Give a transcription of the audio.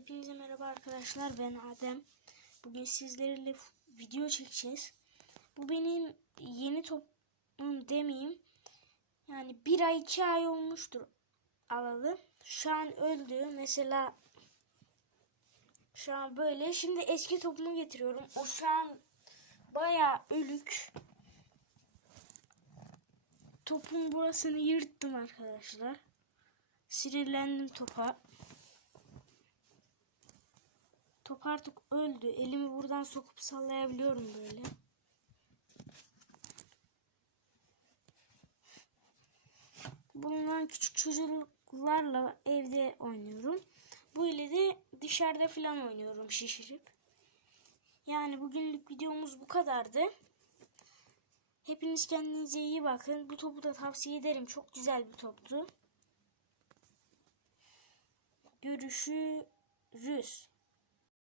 Hepinize merhaba arkadaşlar ben Adem. Bugün sizlerle video çekeceğiz. Bu benim yeni topum demeyeyim. Yani bir ay iki ay olmuştur alalı. Şu an öldü. Mesela şu an böyle. Şimdi eski topumu getiriyorum. O şu an baya ölük. Topun burasını yırttım arkadaşlar. Sinirlendim topa. Top artık öldü. Elimi buradan sokup sallayabiliyorum böyle. Bundan küçük çocuklarla evde oynuyorum. Bu ile de dışarıda falan oynuyorum şişirip. Yani bugünlük videomuz bu kadardı. Hepiniz kendinize iyi bakın. Bu topu da tavsiye ederim. Çok güzel bir toptu. Görüşürüz.